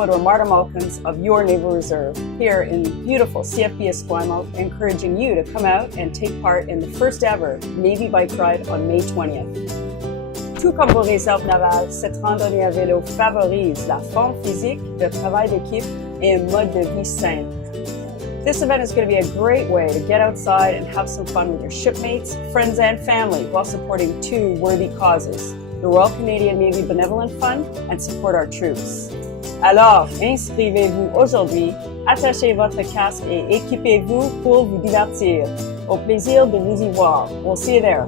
Commodore Marta Malkins of your Naval Reserve here in beautiful CFB Esquimalt, encouraging you to come out and take part in the first ever Navy Bike Ride on May 20th. Tout comme vos réserves navales, cette randonnée à vélo favorise la forme physique, le travail d'équipe et un mode de vie sain. This event is going to be a great way to get outside and have some fun with your shipmates, friends and family while supporting two worthy causes, the Royal Canadian Navy Benevolent Fund and support our troops. Alors, inscrivez-vous aujourd'hui, attachez votre casque et équipez-vous pour vous divertir. Au plaisir de vous y voir. We'll see you there.